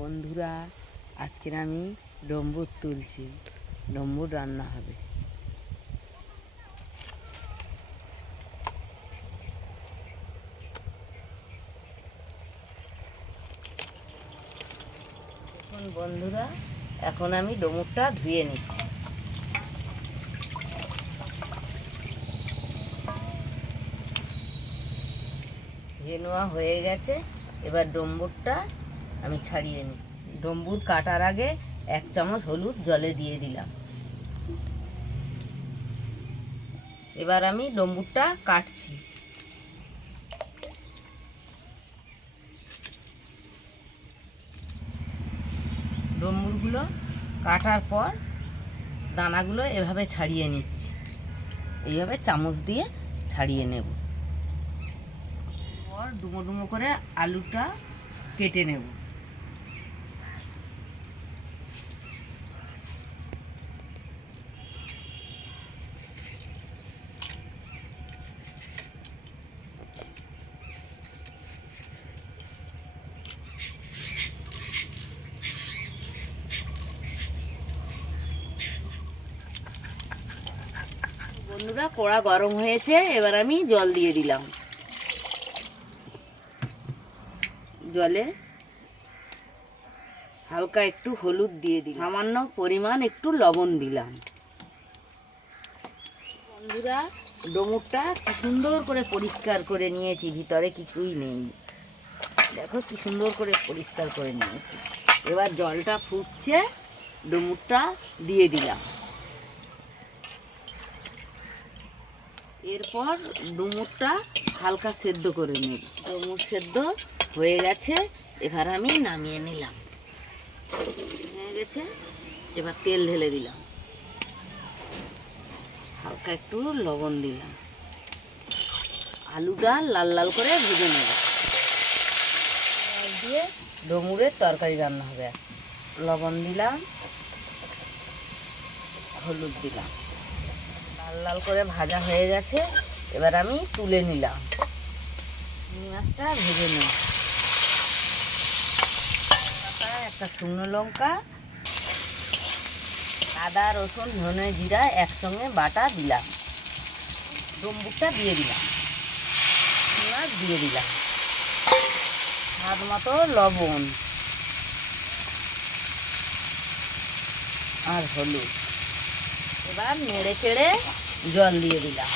বন্ধুরা, আজকের আমি ডম্বুর তুলছি। ডম্বুর রান্না হবে। দেখুন বন্ধুরা, এখন আমি ডমুরটা ধুয়ে নিচ্ছি। ধুয়ে নেওয়া হয়ে গেছে। এবার ডম্বুরটা আমি ছাড়িয়ে নিচ্ছি। ডম্বুর কাটার আগে 1 চামচ হলুদ জলে দিয়ে দিলাম। এবার আমি ডম্বুরটা কাটছি। ডম্বুরগুলো কাটার পর দানাগুলো এভাবে ছাড়িয়ে নিচ্ছি। এইভাবে চামচ দিয়ে ছাড়িয়ে নেব। পর ডুমো ডুমো করে আলুটা কেটে নেব। বন্ধুরা, কড়া গরম হয়েছে। এবার আমি জল দিয়ে দিলাম। জলে হালকা একটু হলুদ দিয়ে দিলাম, সামান্য পরিমাণ একটু লবণ দিলাম। বন্ধুরা, ডমুরটা কি সুন্দর করে পরিষ্কার করে নিয়েছি, ভিতরে কিছুই নেই। দেখো কি সুন্দর করে পরিষ্কার করে নিয়েছি। এবার জলটা ফুটছে, ডমুরটা দিয়ে দিলাম। এরপর ডুমুরটা হালকা সেদ্ধ করে নেব। ডুমুর সেদ্ধ হয়ে গেছে। এবার আমি নামিয়ে নিলাম। হয়ে গেছে। এবার তেল ঢেলে দিলাম, হালকা একটু লবণ দিলাম। আলুটা লাল লাল করে ভেজে নেব। দিয়ে ডুমুরের তরকারি রান্না হবে। লবণ দিলাম, হলুদ দিলাম। লাল লাল করে ভাজা হয়ে গেছে। এবার আমি তুলে নিলাম। মাছটা ভেজে নিই। একটা শুকনো লঙ্কা, আদা রসুন ধনে জিরা একসঙ্গে বাটা দিলাম। ডম্বুরটা দিয়ে দিলাম, মাছ দিয়ে দিলাম, স্বাদ মতো লবণ আর হলুদ। এবার নেড়ে চেড়ে জল দিয়ে দিলাম।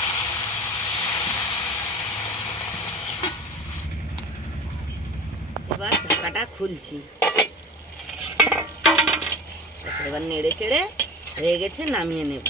এবার ঢাকাটা খুলছি। এবার নেড়ে চেড়ে হয়ে গেছে, নামিয়ে নেব।